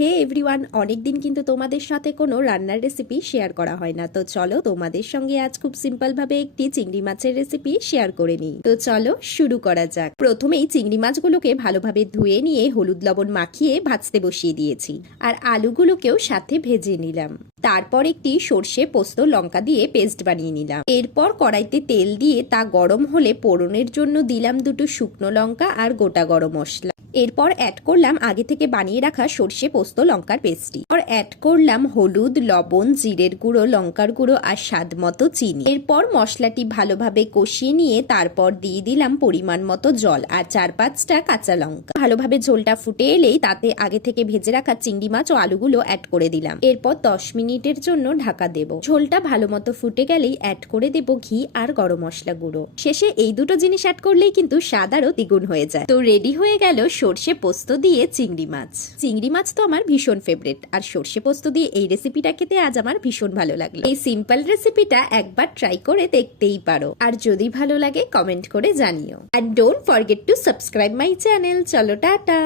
হে everyone, অনেকদিন কিন্তু তোমাদের সাথে কোনো রান্নার রেসিপি শেয়ার করা হয় না। তো চলো তোমাদের সঙ্গে আজ খুব সিম্পল ভাবে একটি চিংড়ি মাছের রেসিপি শেয়ার করে নিই। তো চলো শুরু করা যাক। প্রথমেই চিংড়ি মাছগুলোকে ভালোভাবে ধুয়ে নিয়ে হলুদ লবণ মাখিয়ে ভাজতে বসিয়ে দিয়েছি আর আলুগুলোকেও সাথে ভেজে নিলাম। তারপর একটি সর্ষে, পোস্ত, লঙ্কা দিয়ে পেস্ট বানিয়ে নিলাম। এরপর কড়াইতে তেল দিয়ে তা গরম হলে পোড়নের জন্য দিলাম দুটো শুকনো লঙ্কা আর গোটা গরম মশলা। এরপর অ্যাড করলাম আগে থেকে বানিয়ে রাখা সর্ষে পোস্ত, লঙ্কার পেস্টটি। এরপর অ্যাড করলাম হলুদ, লবণ, জিরের গুঁড়ো, লঙ্কার গুঁড়ো আর স্বাদ মতো চিনি। এরপর মশলাটি ভালোভাবে কষিয়ে নিয়ে তারপর দিয়ে দিলাম পরিমাণ মতো জল আর চার পাঁচটা কাঁচা লঙ্কা। ভালোভাবে ঝোলটা ফুটে এলেই তাতে আগে থেকে ভেজে রাখা চিংড়ি মাছ ও আলুগুলো অ্যাড করে দিলাম। এরপর দশ মিনিটের জন্য ঢাকা দেব। ঝোলটা ভালো মতো ফুটে গেলেই অ্যাড করে দেব ঘি আর গরম মশলা গুঁড়ো। শেষে এই দুটো জিনিস অ্যাড করলেই কিন্তু স্বাদ আরও দ্বিগুণ হয়ে যায়। তো রেডি হয়ে গেল সর্ষে পোস্ত দিয়ে চিংড়ি মাছ। চিংড়ি মাছ তো আমার ভীষণ ফেভারেট আর সর্ষে পোস্ত দিয়ে এই রেসিপিটা খেতে আজ আমার ভীষণ ভালো লাগল। এই সিম্পল রেসিপিটা একবার ট্রাই করে দেখতেই পারো। আর যদি ভালো লাগে কমেন্ট করে জানিও। আর don't forget to subscribe my channel চলো, টাটা!